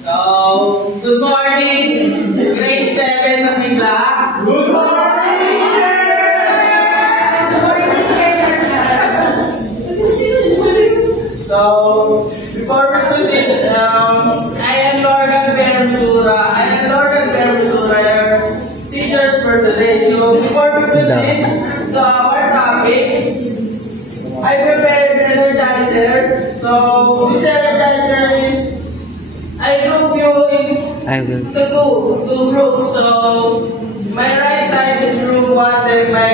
So, good morning, grade 7 Masigla. Good morning, sir! So, before we proceed, I am Logan Bermusura. Your teachers for today. So, before we proceed to our topic, I prepared the energizer. So, this energizer is, I group you into two groups. So, my right side is group 1 and my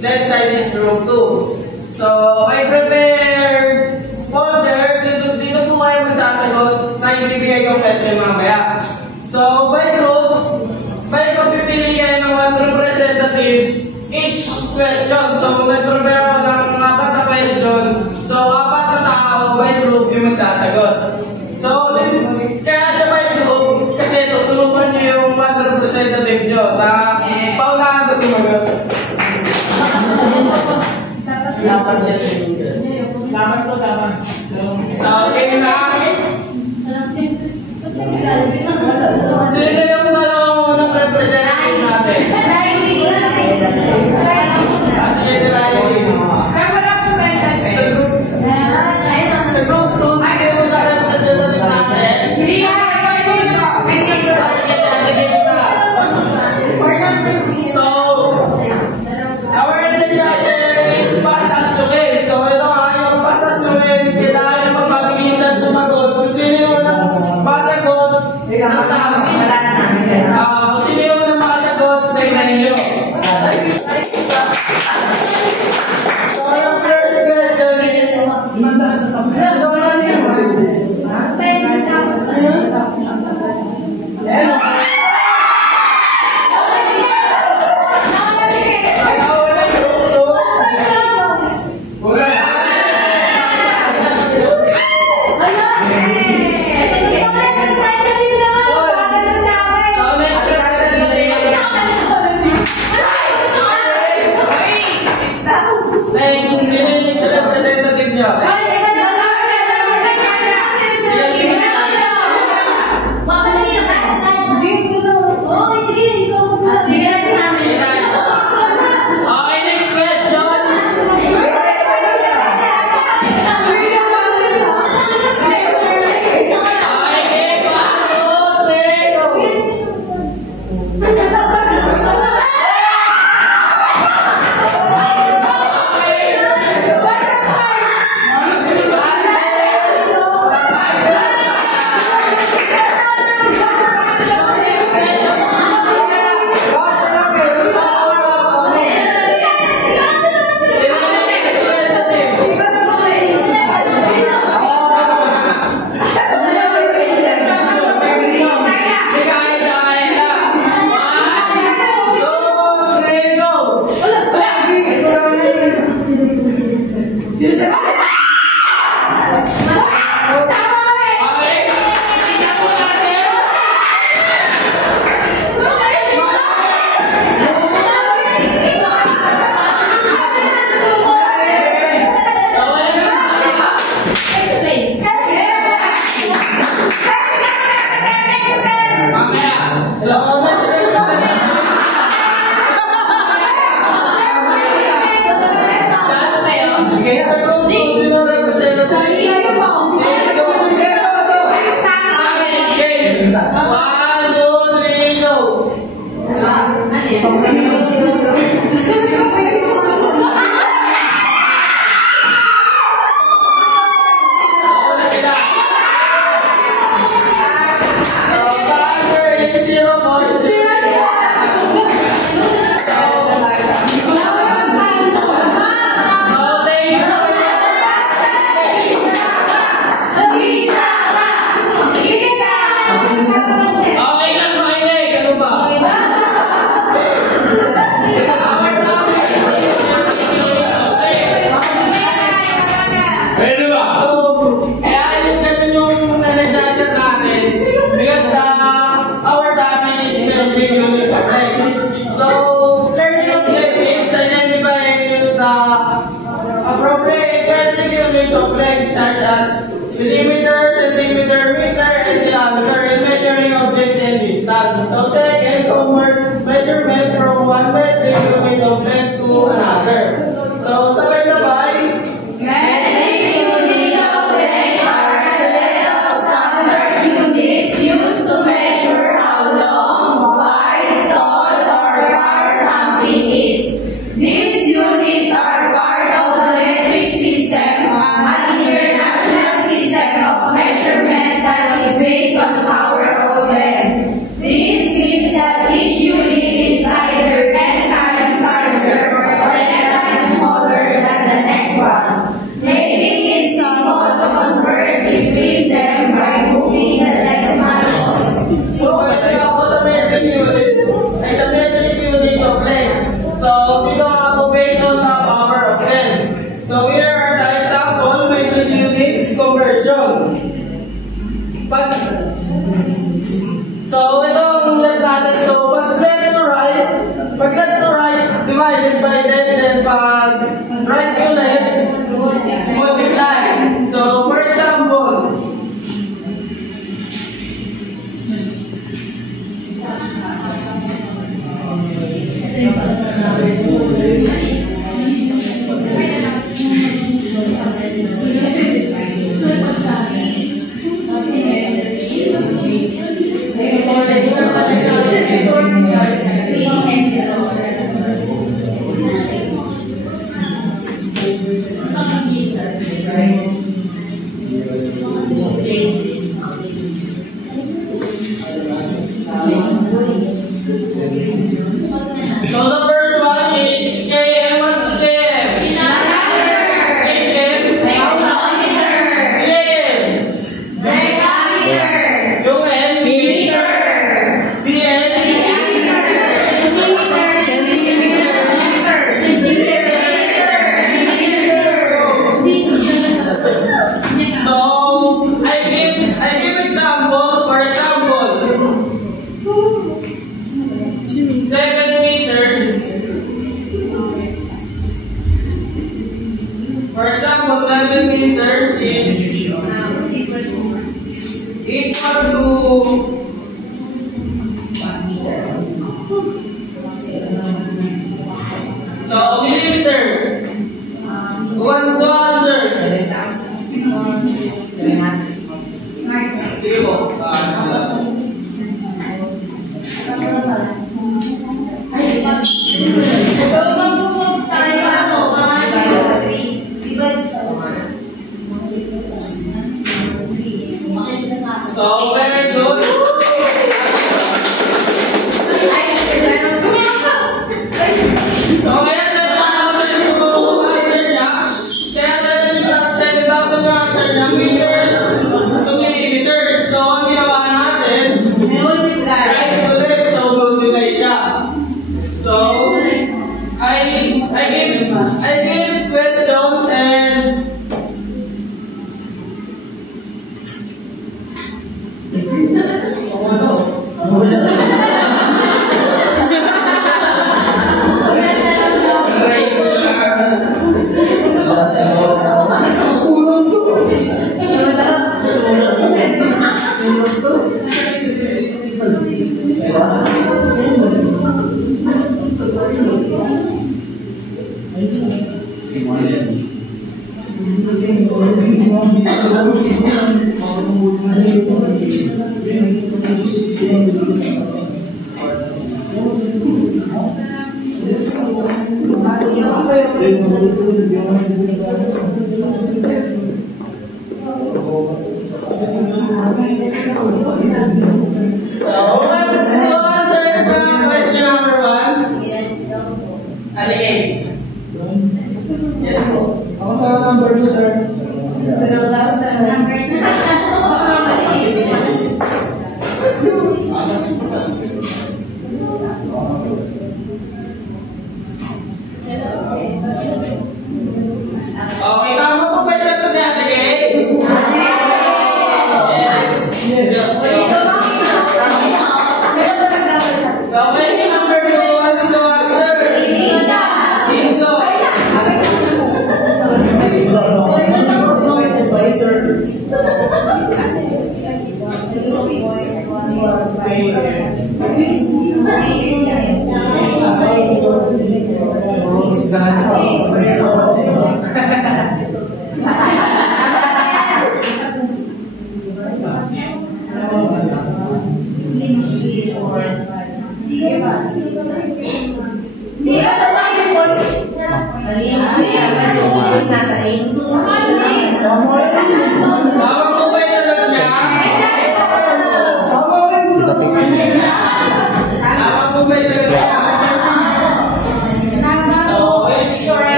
left side is group 2. So, I prepared folder. Dito po kayo magsasagot na ibibigay kong question mamaya. So, by group, pipili kayo ng one representative each question. So, nag-prepare ako ng 4 na question. So, 4 na tao by group yung magsasagot. So, kaya siya by group, kasi tutulungan niyo yung one representative nyo na paunahan ko sumagot. Laban. So, game na. Sino yung dalawang unang representative natin? Sige, si Riley. Sa group 2, sino yung unang representative natin? So, our energizer is pass as to win. So, ito nga yung pass as to win. Kailangan yung magpabilisan sumagot. Kung sino yung unang masagot, ang tama. Kung sino yung unang makasagot, tignan nyo. So, yung first question is, Bisa, Pak.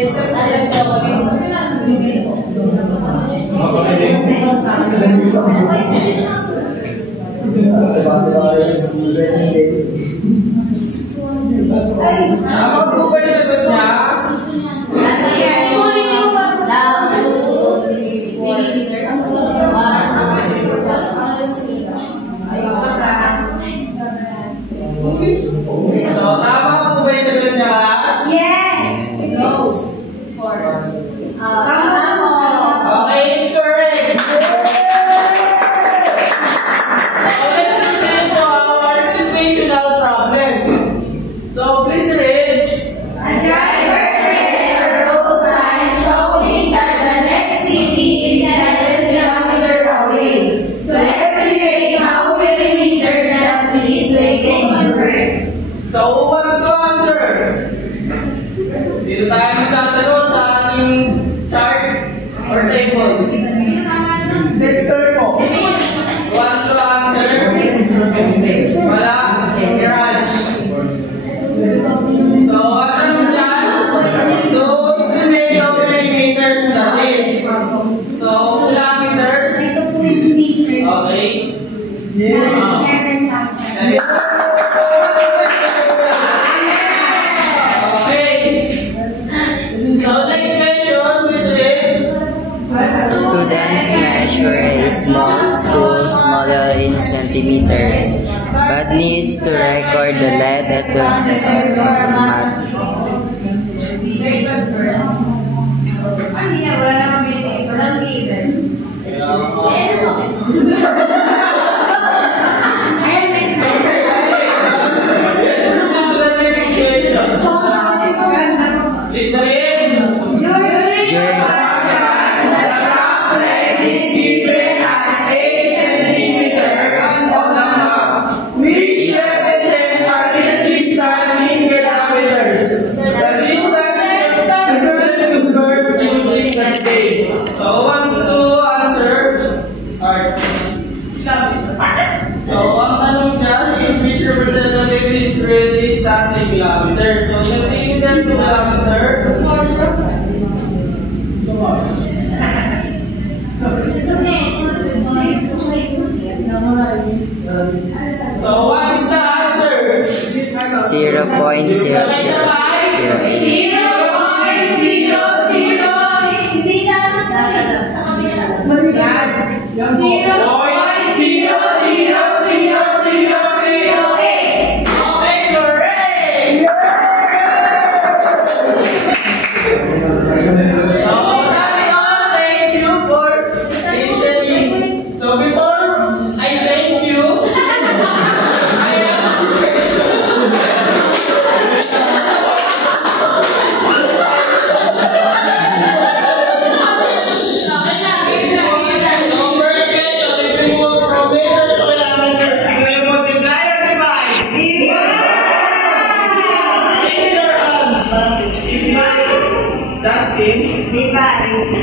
Tama po ba yung sagot niya? So, tama po ba yung sagot niya? Okay, it's correct. So, let's proceed to our situational problem. So, please read. A driver checks a road sign showing that the next city is 7 kilometers away. To estimate how many meters that is taking on break. So, who wants to answer? Dito tayo magsasagot sa ating chart or table. Next turn po. Who wants to answer? Wala. Garage. So, what naman dyan? To estimate how many meters that is. So, kilometers. Okay. Okay. So, next question, please read. Students measure a small school's model in centimeters, but needs to record the lead at the mat. Please read. During the the chocolate is given as 8 centimeters on the map, Which represent a real distance in kilometers. The distance converts using the scale. So, who wants to answer? Alright. So, ang tanong niya is which representative is real distance in kilometers. So, taking them to kilometer. So, what is the answer? 0.0008.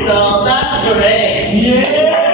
So that's correct. Yeah.